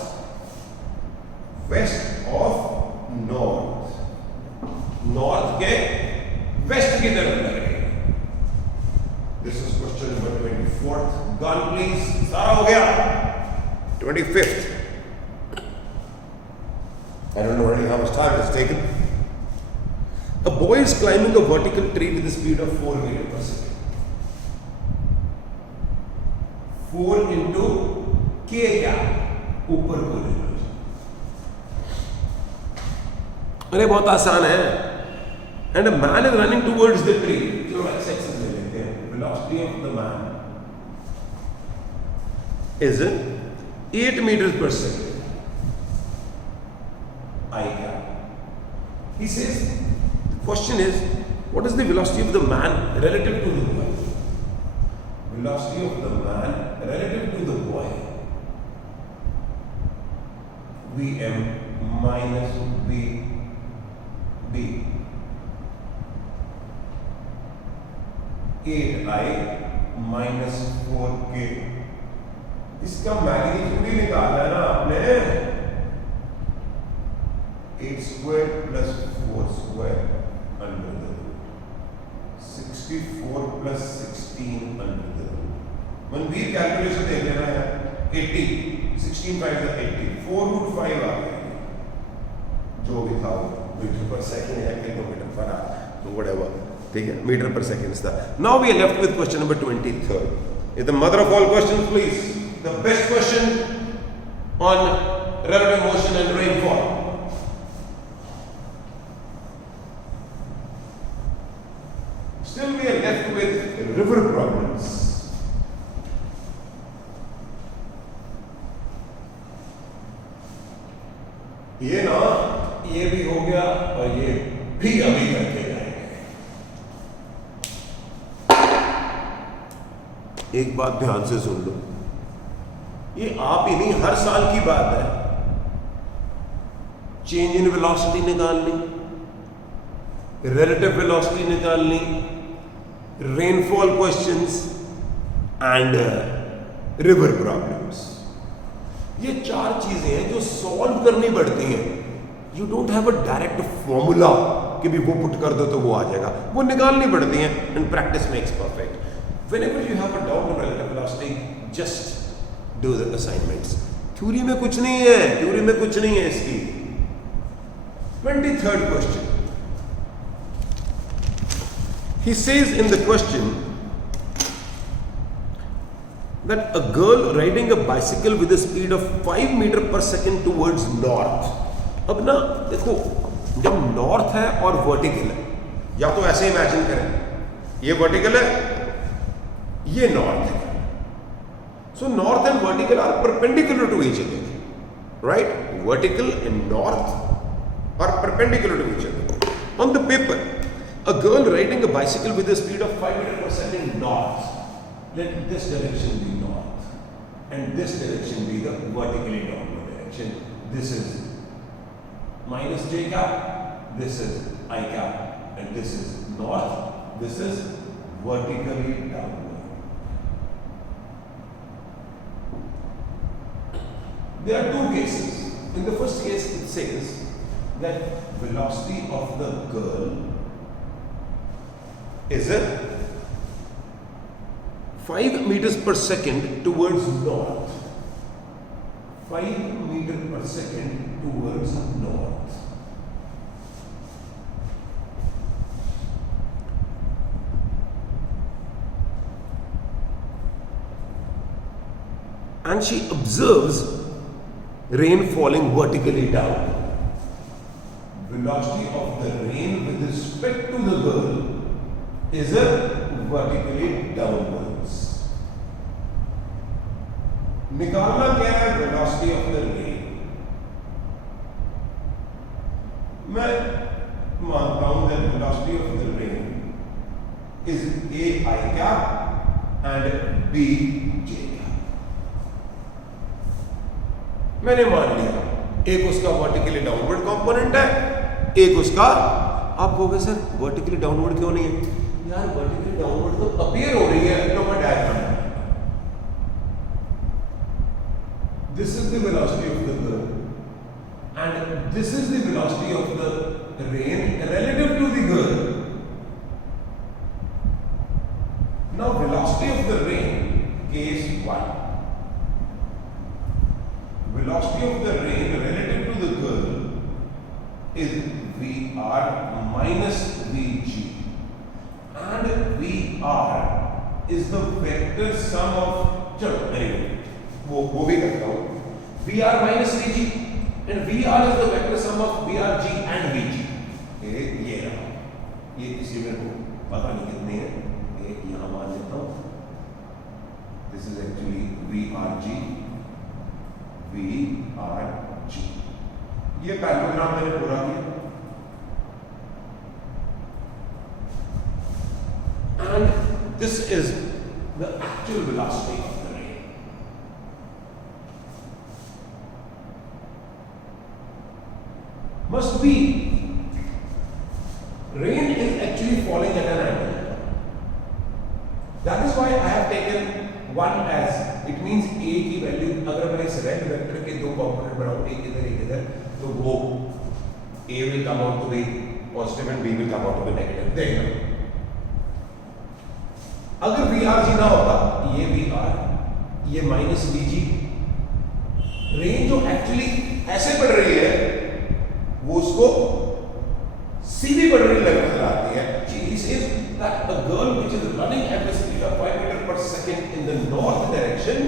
west of north, north के waste की तरफ लग रही है। This is question number 24th। Gun please, सारा हो गया। 25th। I don't know really how much time it's taken. A boy is climbing a vertical tree with a speed of 4 meters per second। 4 into k क्या? ऊपर को ले लो। अरे बहुत आसान है। And a man is running towards the tree। चलो x ले लेते हैं। Velocity of the man is 8 meters per second। I क्या? He says, the question is, what is the velocity of the man relative to the boy? Velocity of the man relative to the boy, Vm minus Vb, 8I minus 4k। इसका magnitude ही निकालना है ना आपने। 8 square plus 4 square under the root, 64 plus 16 under the root। Manveer calculation देख लेना है। 80, 16 5 is 80, 4√5 आ गया, जो भी था मीटर पर सेकेंड या किलोमीटर पर आवर, तो व्हाटएवर, ठीक है, मीटर पर सेकेंड था। Now we are left with question number 23rd। Is the mother of all questions please, the best question on relative motion and rainfall. Still we are left with river problems. ये ना, ये भी हो गया और ये भी अभी करके जाएंगे। एक बात ध्यान से सुन लो, ये आप ही नहीं, हर साल की बात है। चेंज इन वेलोसिटी निकालनी, रिलेटिव वेलोसिटी निकालनी, rainfall questions and river problems, ये चार चीजें हैं जो सॉल्व करनी पड़ती हैं। You don't have a direct formula कि भी वो पुट कर दो तो वो आ जाएगा, वो निकालनी पड़ती हैं। And practice makes perfect. Whenever you have a doubt on relative velocity, just do the assignments. Theory में कुछ नहीं है, थ्योरी में कुछ नहीं है इसकी। 23rd question. He says in the question that a girl riding a bicycle with a speed of 5 meter per second towards north. अब ना देखो, जब नॉर्थ है और वर्टिकल है, या तो ऐसे इमेजिन करें, ये वर्टिकल है, ये नॉर्थ है। so north and vertical are perpendicular to each other, right? Vertical and north are perpendicular to each other. On the paper, a girl riding a bicycle with a speed of 5 meter per second north. Let this direction be north and this direction be the vertically downward direction. This is minus j cap, this is I cap, and this is north, this is vertically downward. There are two cases. In the first case, it says that velocity of the girl is a 5 meters per second towards north. 5 meter per second towards north. and she observes rain falling vertically down. Velocity of the rain with respect to the girl is a vertically downwards. निकालना क्या है velocity of the rain? मैं मानता हूं that velocity of the rain is a I cap and b j cap. मैंने मान लिया, एक उसका वर्टिकली डाउनवर्ड कंपोनेंट है, एक उसका, आप कहोगे सर वर्टिकली डाउनवर्ड क्यों नहीं है? यार वर्टिकली डाउनवर्ड तो अपीयर हो रही है अपना diagram. This is the velocity of the girl and this is the velocity of the rain relative to the girl. Now velocity of the rain, case 1. Velocity of the rain relative to the girl is Vr minus Vg, and Vr is the vector sum of, चलो anyway वो भी करता हूँ, Vr minus Vg and Vr is the vector sum of Vrg and Vg. ये रहा, ये इसलिए मेरे को पता नहीं कितने हैं, ये यहाँ मान लेता हूँ, this is actually Vrg, Vrg. ये पैराग्राफ मैंने पूरा किया and this is the actual velocity of the rain. Must be rain is actually falling at an angle. That is why I have taken 1 as, it means a की value, अगर मैं इस red vector के दो component बनाऊं, एक इधर, तो वो a will come out to be positive and b will come out to be negative. देखना, अगर Vrg ना होता, ये Vr, ये माइनस Vg, रेन जो एक्चुअली ऐसे पड़ रही है वो उसको सीधी पड़ रही नजर आती है। He says that a girl which is running at the speed of 5 meters per second in the north direction,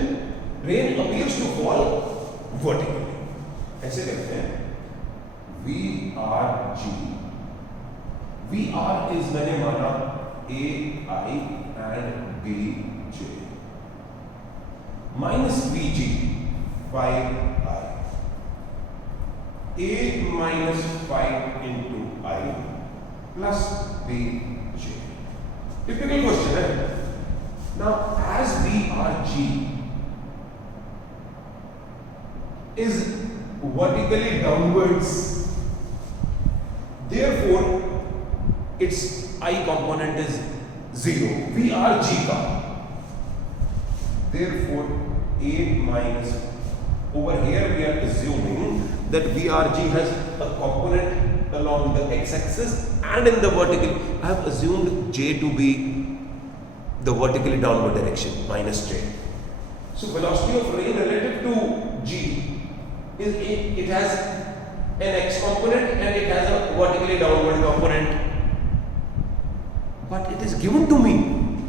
rain appears to fall vertically. VRG. VR is मैंने माना A, I and B, J minus VG 5I. A minus 5 into I plus B, J. Typical question है. Now as VRG is vertically downwards, therefore its I component is 0, VRG का. Therefore A minus, over here we are assuming that VRG has a component along the x-axis and in the vertical. I have assumed J to be the vertically downward direction, minus J. So velocity of ray relative to G is it has an x component and it has a vertically downward component. But it is given to me.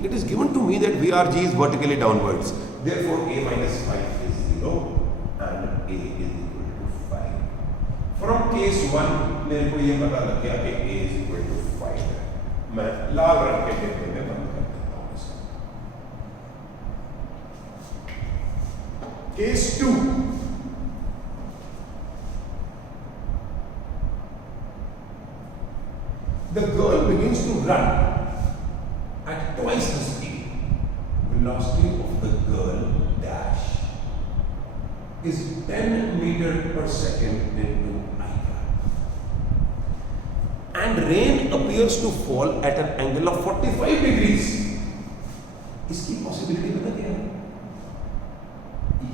It is given to me that VRG is vertically downwards. Therefore, A minus 5 is 0 and A is equal to 5. From case 1, मेरे को ये पता लग गया कि A is equal to 5 है. मैं लाल रंग के डिब्बे में बंद कर देता हूँ इसको. Case 2. The girl begins to run at twice the speed. Velocity of the girl dash is 10 meters per second into I cap. And rain appears to fall at an angle of 45 degrees. इसकी possibility बता क्या है?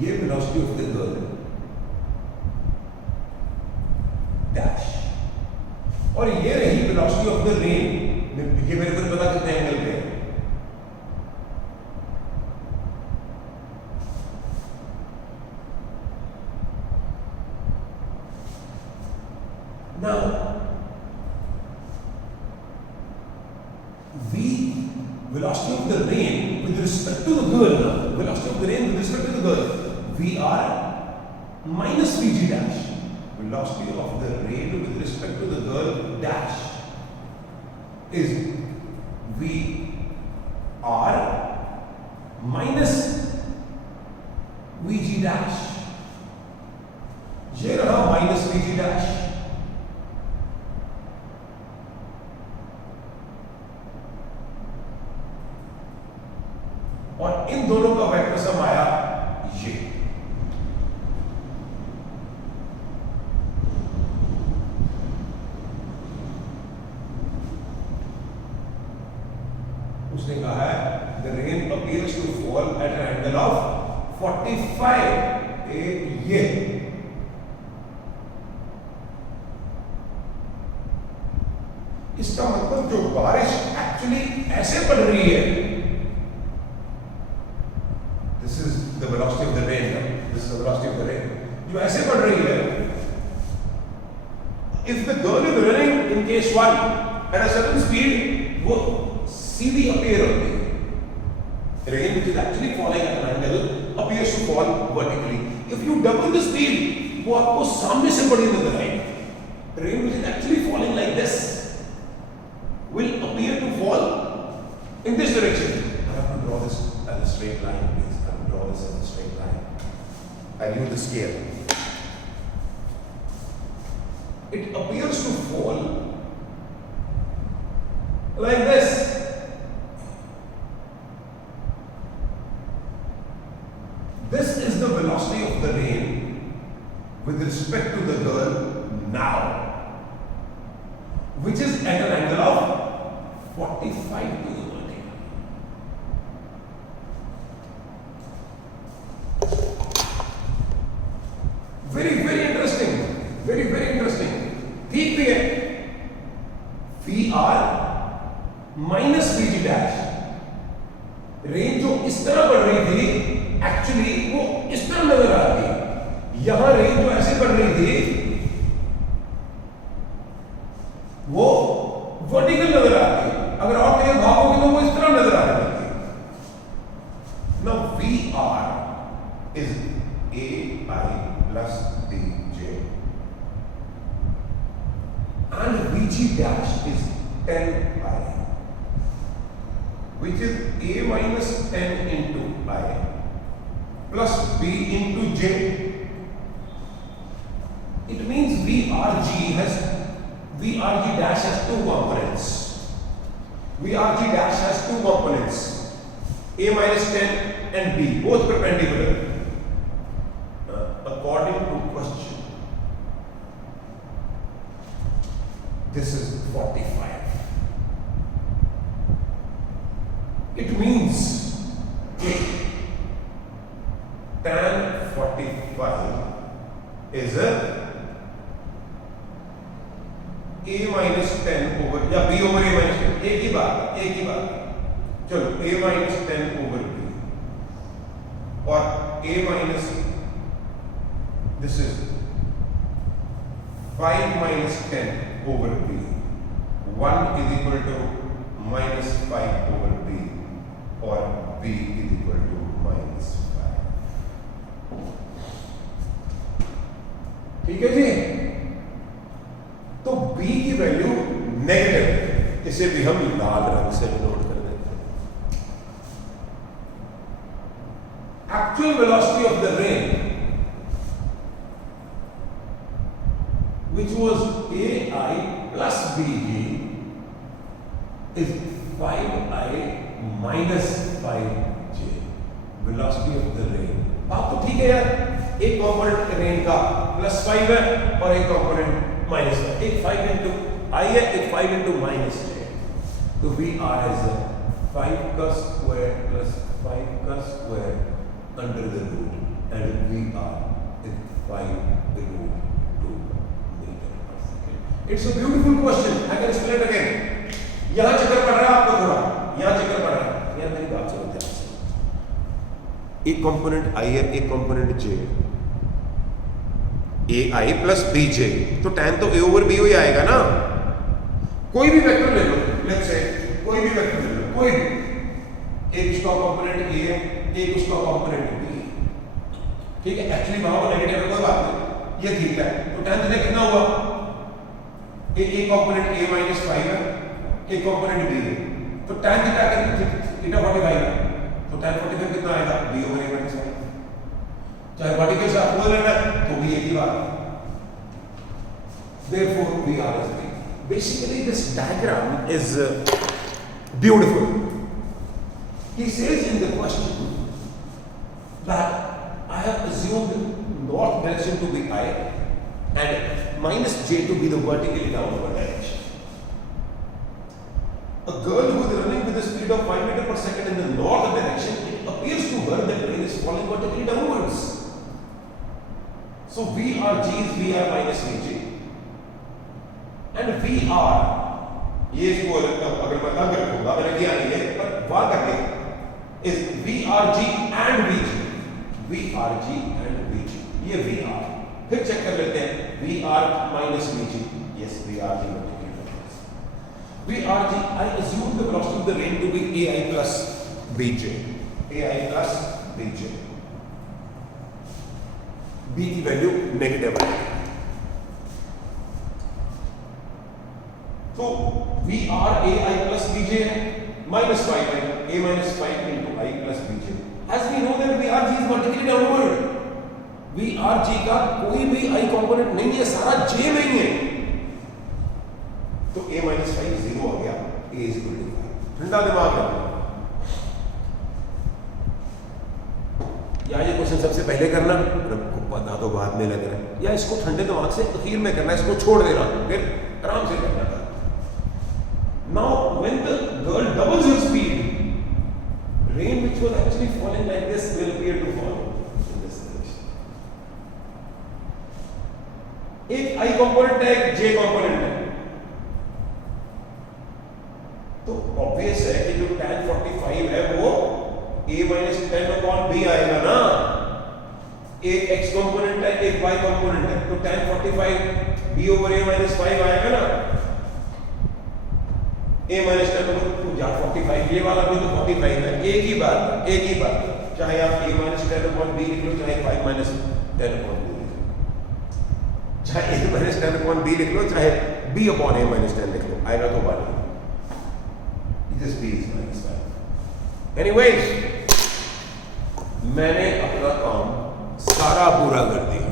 ये velocity of the girl dash और ये रही velocity of the rain. ये मेरे को पता कितने एंगल पे है. Now, velocity of the rain with respect to the girl, velocity of the rain with respect to the girl, VR minus VG dash. Velocity of the rain with respect to the girl dash is VR minus VG dash. ये रहा minus VG dash. और इन दोनों का vector sum आया ये. उसने कहा है the rain appears to fall at an angle of 45. ये इसका मतलब जो बारिश एक्चुअली ऐसे पड़ रही है, this is the velocity of the rain. This is the velocity of the rain. जो ऐसे पड़ रही है, if the girl is running in case 1 at a certain speed, वो सीधी appear होती है. Rain which is actually falling at an angle appears to fall vertically. If you double the speed, वो आपको सामने से पड़ी नजर आएगी. Rain which is actually falling like this will appear to fall in this direction. I have to draw this as a straight line, please. I have to draw this as a straight line. I use the scale. It appears to fall like this. This is the velocity of the rain with respect to the girl now, which is at an angle of 45 to the vertical. Very, very interesting. Very, very interesting. ठीक भी है. VR minus VG dash. Range जो इस तरह बढ़ रही थी, actually वो इस तरह नजर आ रही थी. यहां रेंज जो ऐसे बढ़ रही थी, वो वर्टिकल नजर आती है. अगर और तेज भागोगे तो वो इस तरह नजर आने लगती है. Now VR is AI plus DJ bg dash is 10i, which is a minus 10 into I plus b into j. It means VRG dash has two components. VRG dash has two components, a minus 10 and b, both perpendicular. According to question, this is 45. It means tan 45 is a minus 10 over या b over a minus 10, एक ही बात चलो a minus 10 over b और a minus, this is 5 minus 10 over b, 1 is equal to minus 5 over b और b is equal to minus 5. ठीक है जी, तो b की वैल्यू नेगेटिव, इसे भी हम लाल रंग से नोट कर देते हैं. Actual velocity of the rain which was ai plus bg is 5i minus 5j, velocity of the rain. बात तो ठीक है यार, एक कंपोनेंट रेन का प्लस 5 है और एक कंपोनेंट माइनस है, एक 5 इंटू आई है, एक 5 इंटू माइनस है, तो वी आर एज 5 का स्क्वायर प्लस 5 का square under the root and v r is 5 root 2 metre per second. It's a beautiful question, I can explain again. यहां चक्कर पड़ रहा है आपको थोड़ा, यहां चक्कर पड़ रहा है यार, मेरी बात सुनो ध्यान से. एक कंपोनेंट आई है, एक कंपोनेंट जे है, ए आई प्लस बी जे, तो tan तो ए ओवर बी हो ही आएगा ना. कोई भी वेक्टर ले लो, लेट्स से कोई भी वेक्टर ले लो, कोई भी, एक उसका कंपोनेंट ए है, एक उसका कंपोनेंट बी है, ठीक है. एक्चुअली वहां पर नेगेटिव है, कोई बात नहीं, ये ठीक है. तो tan तुझे कितना हुआ, एक कंपोनेंट a minus 5 है, एक कंपोनेंट b है, तो tan थीटा 45 है, तो tan 45 कितना आएगा, b ओवर a minus 5. चाहे वर्टिकल से आपको लेना तो भी एक ही बात. Therefore, we are as b. Basically, this diagram is beautiful. He says in the question that I have assumed north direction to be I and minus j to be the vertically downward direction. A girl who is running with a speed of 5 meters per second in the north direction, it appears to her that rain is falling vertically downwards. So VRG is VR minus VG, and VR, ये इसको अगर मैं अलग रखूंगा, मैंने किया नहीं है पर वार करके is VRG and VG, VRG and VG, ये VR. फिर चेक कर लेते हैं VR minus VG, yes VRG multiplied VRG. I assume the velocity of the rain to be AI plus VJ, AI plus VJ. b की value negative है, तो v r a i plus b j है, minus 5 है, a minus 5 into I plus bj. As we know that VRG is vertically downward. VRG का कोई भी I component नहीं है, सारा J में ही है, तो a minus 5 0 हो गया, a is equal to 5. ठंडा दिमाग रखना. या ये क्वेश्चन सबसे पहले करना, पता तो बाद में लग रहा है, या इसको ठंडे दिमाग से आखिर में करना, इसको छोड़ देना, फिर आराम से करना था. Now when the girl doubles her speed, rain which was actually falling like this will appear to fall in this direction. एक I कंपोनेंट है, एक J कंपोनेंट है, तो ऑब्वियस है कि जो tan 45 है वो a minus 10 upon b आएगा ना. एक x कंपोनेंट है, एक y कंपोनेंट है, तो tan 45 b over a minus 5 आएगा ना. a minus 10 तो या 45, ये वाला भी तो 45 है, एक ही बात, एक ही बात. चाहे आप a minus 10 upon b लिख लो, चाहे 5 minus 10 upon b लिख लो, चाहे a minus 10 upon b लिख लो, चाहे b upon a minus 10 लिख लो, आएगा तो बात just b is minus 5. Anyways, मैंने अपना काम सारा पूरा कर दिया.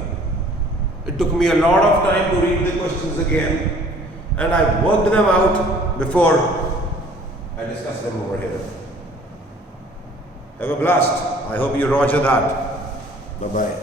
It took me a lot of time to read the questions again, and I worked them out before I discuss them over here. Have a blast. I hope you roger that. Bye bye.